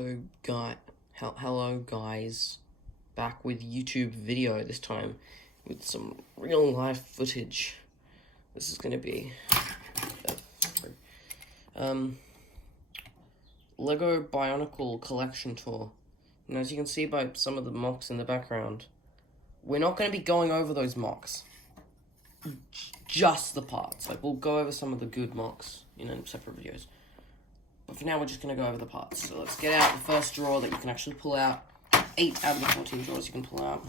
Hello guys, back with YouTube video this time with some real life footage. This is gonna be Lego Bionicle collection tour. And as you can see by some of the mocks in the background, we're not gonna be going over those mocks. Just the parts. Like, we'll go over some of the good mocks in separate videos. But for now, we're just going to go over the parts. So let's get out the first drawer that you can actually pull out. 8 out of the 14 drawers you can pull out.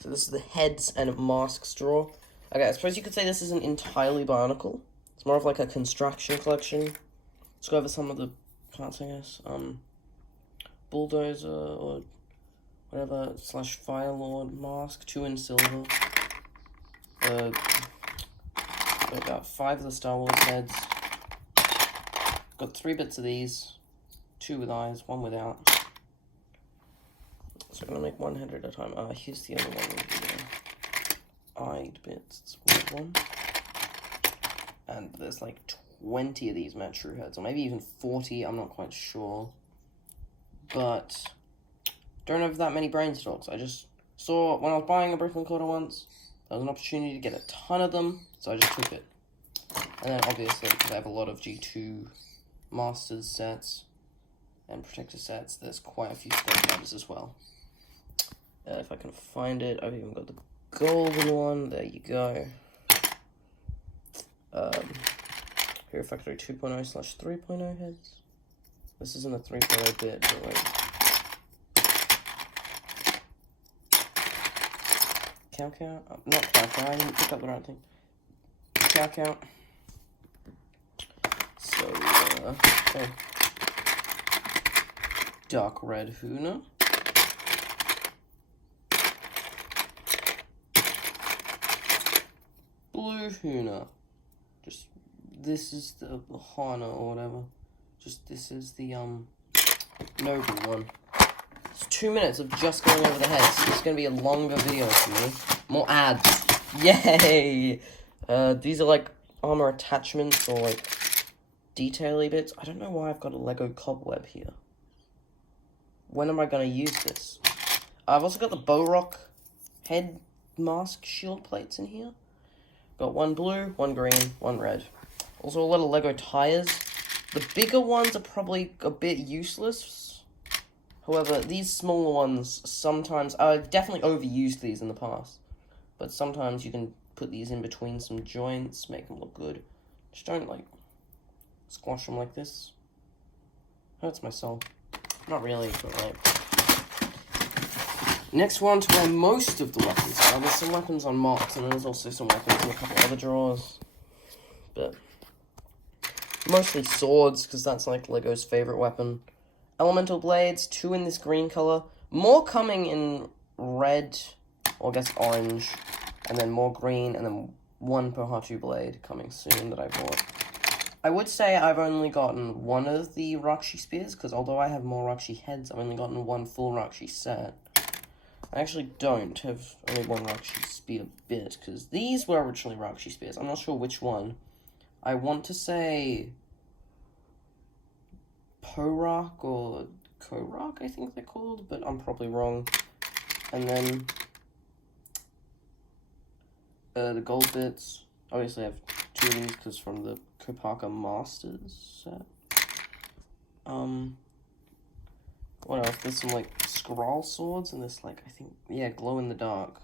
So this is the heads and masks drawer. Okay, I suppose you could say this isn't entirely Bionicle. It's more of like a construction collection. Let's go over some of the parts, I guess. Bulldozer or whatever, / Firelord mask, 2 in silver. About 5 of the Star Wars heads. Got 3 bits of these, 2 with eyes, 1 without. So I'm gonna make 1 head at a time. Here's the other one with the eyed bits. It's one. And there's like 20 of these Metru heads, or maybe even 40, I'm not quite sure. But don't have that many brainstalks. I just saw when I was buying a brick recorder once, there was an opportunity to get a ton of them, so I just took it. And then obviously, because I have a lot of G2 Masters sets and Protector sets, there's quite a few scope headers as well. If I can find it, I've even got the golden one. There you go. Here, Factory 2.0 / 3.0 heads. This isn't a 3.0 bit, but like. Count. Not count. I didn't pick up the right thing. Count. So, okay. Dark red Huna. Blue Huna. Just, this is the Hana or whatever. Just, this is the, noble one. It's 2 minutes of just going over the heads. It's gonna be a longer video for me. More ads. Yay! These are like armor attachments or like detail-y bits. I don't know why I've got a Lego Cobweb here. When am I going to use this? I've also got the Bow-Rock head mask shield plates in here. Got 1 blue, 1 green, 1 red. Also a lot of Lego tires. The bigger ones are probably a bit useless. However, these smaller ones sometimes... I've definitely overused these in the past. But sometimes you can put these in between some joints, make them look good. Just don't, like, squash them like this. Hurts my soul. Not really, but like. Next one to where most of the weapons are. There's some weapons on mocks, and there's also some weapons in a couple other drawers. But mostly swords, because that's like Lego's favorite weapon. Elemental blades, 2 in this green color. More coming in red, or I guess orange, and then more green, and then 1 Pohatu blade coming soon that I bought. I would say I've only gotten 1 of the Rakshi spears, because although I have more Rakshi heads, I've only gotten 1 full Rakshi set. I actually don't have only 1 Rakshi spear bit, because these were originally Rakshi spears. I'm not sure which one. I want to say Porak or Korak, I think they're called, but I'm probably wrong. And then the gold bits. Obviously I have 2 of these because from the Kopaka Masters set. What else? There's some like scroll swords and this like, I think, yeah, glow in the dark.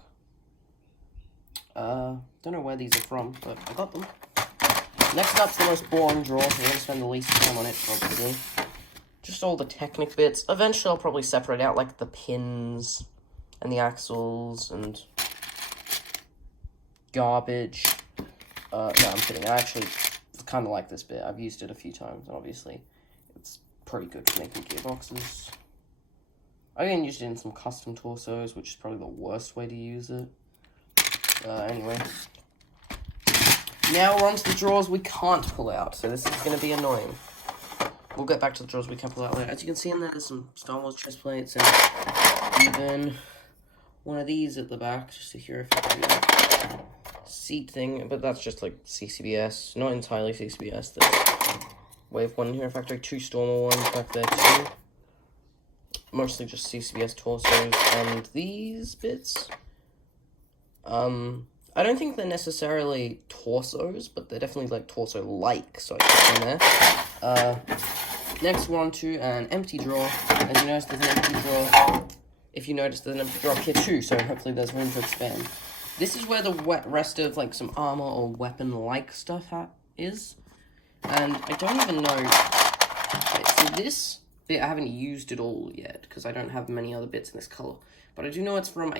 Don't know where these are from, but I got them. Next up's the most boring drawer, so I'm going to spend the least time on it, probably. Just all the Technic bits. Eventually I'll probably separate out like the pins and the axles and garbage. No, I'm kidding. I actually kind of like this bit. I've used it a few times, and obviously it's pretty good for making gearboxes. I even used it in some custom torsos, which is probably the worst way to use it. Anyway. Now we're on to the drawers we can't pull out, so this is going to be annoying. We'll get back to the drawers we can pull out later. As you can see in there, there's some Star Wars chest plates, and even one of these at the back, just to hear if I do seat thing, but that's just like CCBS, not entirely CCBS. There's Wave 1 here, Factory 2 Stormer ones back there too. mostly just CCBS torsos, and these bits, I don't think they're necessarily torsos, but they're definitely like torso-like, so I put them there. Next we're on to an empty drawer. As you notice, there's an empty drawer. If you notice, there's an empty drawer here too, so hopefully there's room to expand. This is where the rest of like some armor or weapon-like stuff is, and I don't even know. Okay, so this bit I haven't used it all yet because I don't have many other bits in this color. But I do know it's from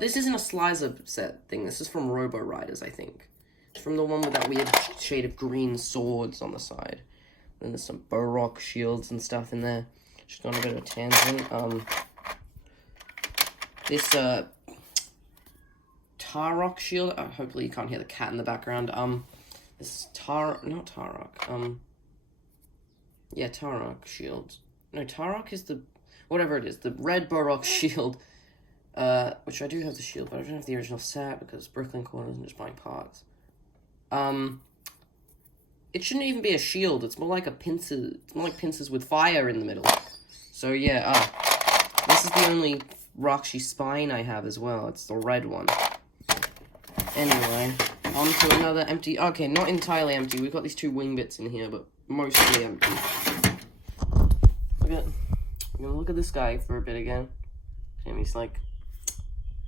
this isn't a Slicer set thing, this is from Robo Riders, I think. It's from the one with that weird shade of green swords on the side. Then there's some Bow shields and stuff in there. Just gone a bit of a tangent. This Tarok shield, hopefully you can't hear the cat in the background. This not Tarok, yeah, Tarok shield. No, Tarok is the, whatever it is, the red Bow shield. Which I do have the shield, but I don't have the original set because Brooklyn Corner isn't just buying parts. It shouldn't even be a shield. It's more like a pincer. It's more like pincers with fire in the middle. So yeah, this is the only Rakshi spine I have as well. It's the red one. Anyway, on to another empty. Okay, not entirely empty. We've got these two wing bits in here, but mostly empty. I'm gonna look at this guy for a bit again. And he's like,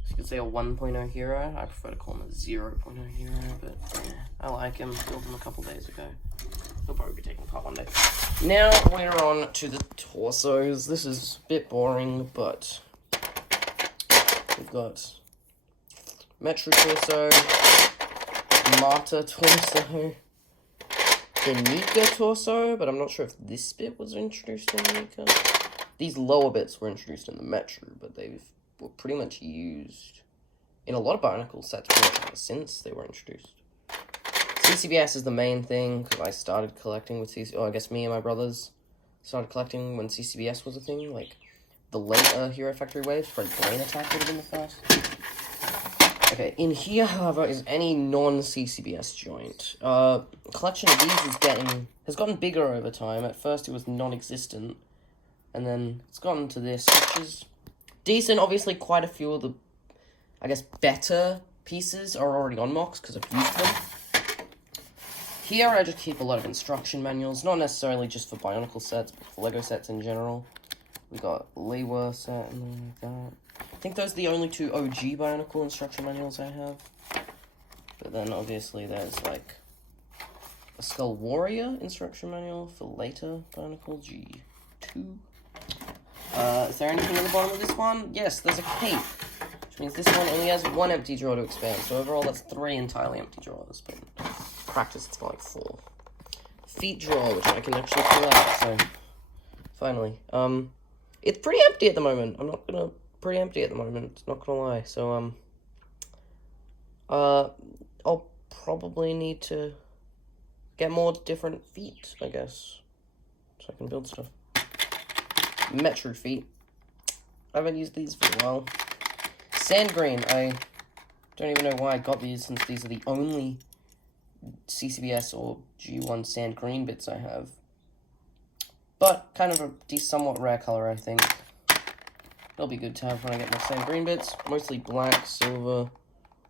you could say a 1.0 hero. I prefer to call him a 0.0 hero, but yeah, I like him. Built him a couple days ago. He'll probably be taking part one day. Now we're on to the torsos. This is a bit boring, but we've got Metro torso, Marta torso, Bionicle torso, but I'm not sure if this bit was introduced in Bionicle. These lower bits were introduced in the Metro, but were pretty much used in a lot of Bionicle sets since they were introduced. CCBS is the main thing, because I started collecting with I guess me and my brothers started collecting when CCBS was a thing, like the later Hero Factory waves, probably Brain Attack would have been the first. Okay, in here, however, is any non-CCBS joint. Collection of these has gotten bigger over time. At first it was non-existent, and then it's gotten to this, which is decent. Obviously, quite a few of the, I guess, better pieces are already on mocks because I've used them. Here, I just keep a lot of instruction manuals, not necessarily just for Bionicle sets, but for LEGO sets in general. We got Lewa set and like that. I think those are the only two OG Bionicle instruction manuals I have. But then, obviously, there's, like, a Skull Warrior instruction manual for later Bionicle G2. Is there anything at the bottom of this one? Yes, there's a cape, which means this one only has one empty drawer to expand, so overall that's 3 entirely empty drawers, but in practice it's more like 4. Feet drawer, which I can actually pull out, so finally. It's pretty empty at the moment. Pretty empty at the moment, not gonna lie, so, I'll probably need to get more different feet, I guess, so I can build stuff. Metro feet. I haven't used these for a while. Sand green. I don't even know why I got these, since these are the only CCBS or G1 sand green bits I have. But kind of a somewhat rare color, I think. It'll be good to have when I get my sand green bits. Mostly black, silver,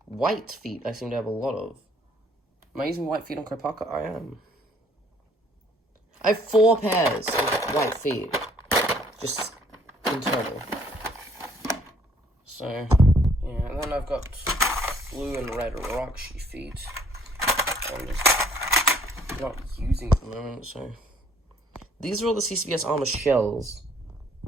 white feet. I seem to have a lot of. Am I using white feet on Kopaka? I am. I have 4 pairs of white feet. Just in total. So, yeah, and then I've got blue and red Rakshi feet. I'm just not using at the moment, so. These are all the CCS Armour Shells,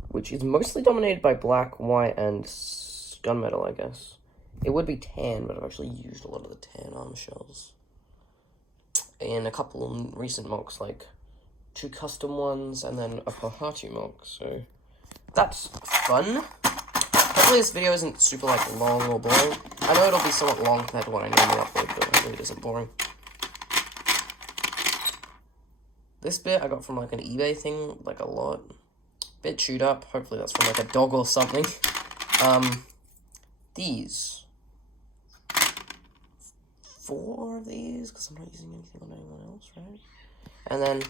which is mostly dominated by black, white, and gunmetal, I guess. It would be tan, but I've actually used a lot of the tan Armour Shells in a couple of recent mocks, like 2 custom ones, and then a Pohatu mock, so that's fun. Hopefully this video isn't super, like, long or boring. I know it'll be somewhat long compared to what I normally upload, but hopefully it isn't boring. This bit I got from, like, an eBay thing, like, a lot. Bit chewed up. Hopefully that's from, like, a dog or something. These. 4 of these, because I'm not using anything on anyone else, right? And then,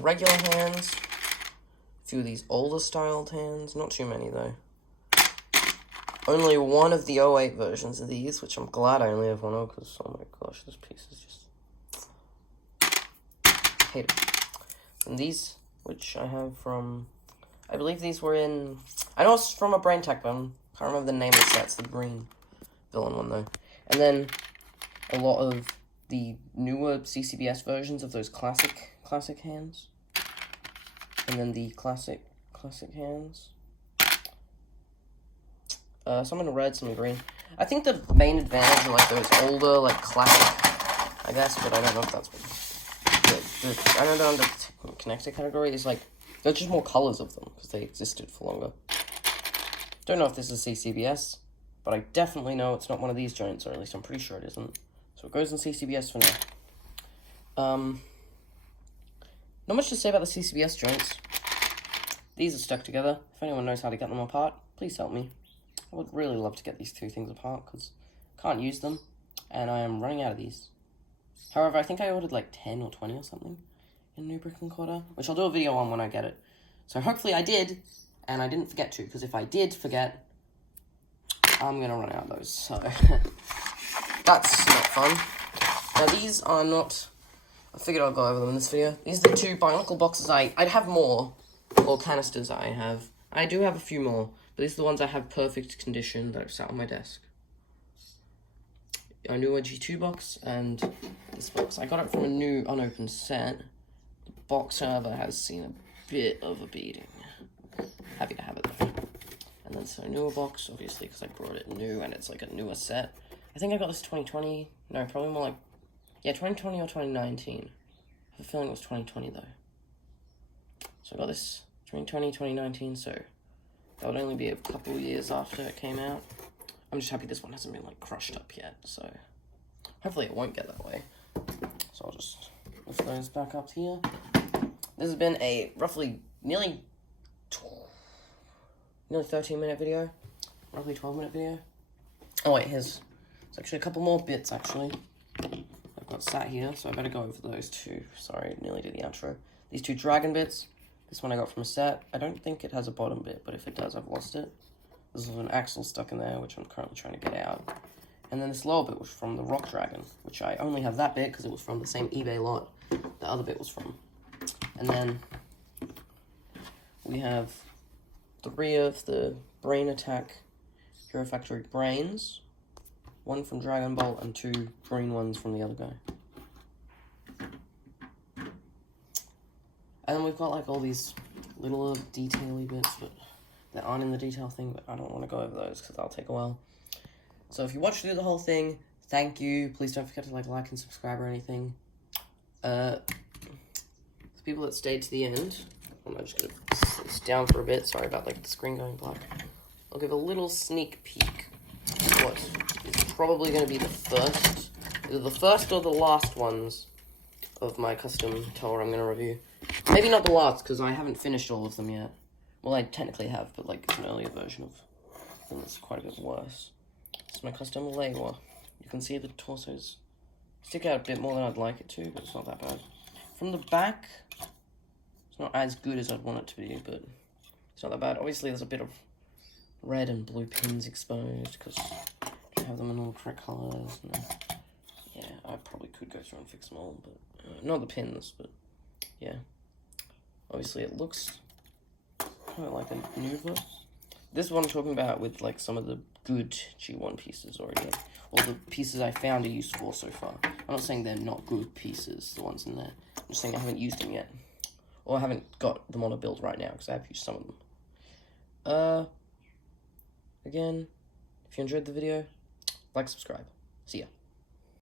regular hands, few of these older styled hands, not too many though. Only one of the 08 versions of these, which I'm glad I only have one of, because oh my gosh, this piece is just... hate it. And these, which I have from... I believe these were in... I know it's from a Brain Tech, but I can't remember the name of the set. It's the green villain one, though. And then a lot of the newer CCBS versions of those classic hands. And then the classic hands. Some in red, some in green. I think the main advantage of, like, those older, like, classic, I guess, but I don't know if that's what... I know they're under connector category, is, like, there's just more colors of them, because they existed for longer. Don't know if this is CCBS, but I definitely know it's not one of these joints, or at least I'm pretty sure it isn't. So it goes in CCBS for now. Not much to say about the CCBS joints. These are stuck together. If anyone knows how to get them apart, please help me. I would really love to get these two things apart, because I can't use them, and I am running out of these. However, I think I ordered like 10 or 20 or something in New Brick and Quarter, which I'll do a video on when I get it. So hopefully I did, and I didn't forget to, because if I did forget, I'm going to run out of those, so that's not fun. Now these are not, I figured I'll go over them in this video. These are the two Bionicle boxes I'd have more, or canisters I have. I do have a few more, but these are the ones I have perfect condition that I've sat on my desk. A new G2 box, and this box. I got it from a new unopened set. The box, however, has seen a bit of a beating. Happy to have it though. And then it's a newer box, obviously, because I brought it new, and it's like a newer set. I think I got this 2020. No, probably more like, yeah, 2020 or 2019. I have a feeling it was 2020 though. So I got this 2020, 2019, so that would only be a couple years after it came out. I'm just happy this one hasn't been, like, crushed up yet, so hopefully it won't get that way. So I'll just lift those back up here. This has been a roughly nearly 13-minute video, roughly 12-minute video. Oh wait, it's actually a couple more bits, actually. I've got sat here, so I better go over those two. Sorry, I nearly did the outro. These two dragon bits. This one I got from a set. I don't think it has a bottom bit, but if it does, I've lost it. This is an axle stuck in there, which I'm currently trying to get out. And then this lower bit was from the Rock Dragon, which I only have that bit because it was from the same eBay lot the other bit was from. And then we have 3 of the Brain Attack Hero Factory Brains. 1 from Dragon Ball and 2 green ones from the other guy. And then we've got like all these little detail-y bits, but that aren't in the detail thing, but I don't want to go over those because that'll take a while. So if you watched through the whole thing, thank you. Please don't forget to like and subscribe or anything. The people that stayed to the end, I'm just going to sit this down for a bit. Sorry about like the screen going black. I'll give a little sneak peek at what is probably going to be the first, either the first or the last ones of my custom tower I'm going to review. Maybe not the last, because I haven't finished all of them yet. Well, I technically have, but like it's an earlier version of them that's quite a bit worse. It's my custom Leiwa. You can see the torsos stick out a bit more than I'd like it to, but it's not that bad. From the back, it's not as good as I'd want it to be, but it's not that bad. Obviously, there's a bit of red and blue pins exposed, because I have them in all the correct colors. And yeah, I probably could go through and fix them all, but not the pins, but yeah. Obviously, it looks kind of like a Nuva. This is what I'm talking about with like some of the good G1 pieces already. All the pieces I found are used for so far. I'm not saying they're not good pieces, the ones in there. I'm just saying I haven't used them yet. Or I haven't got them on a build right now, because I have used some of them. Again, if you enjoyed the video, like, subscribe. See ya.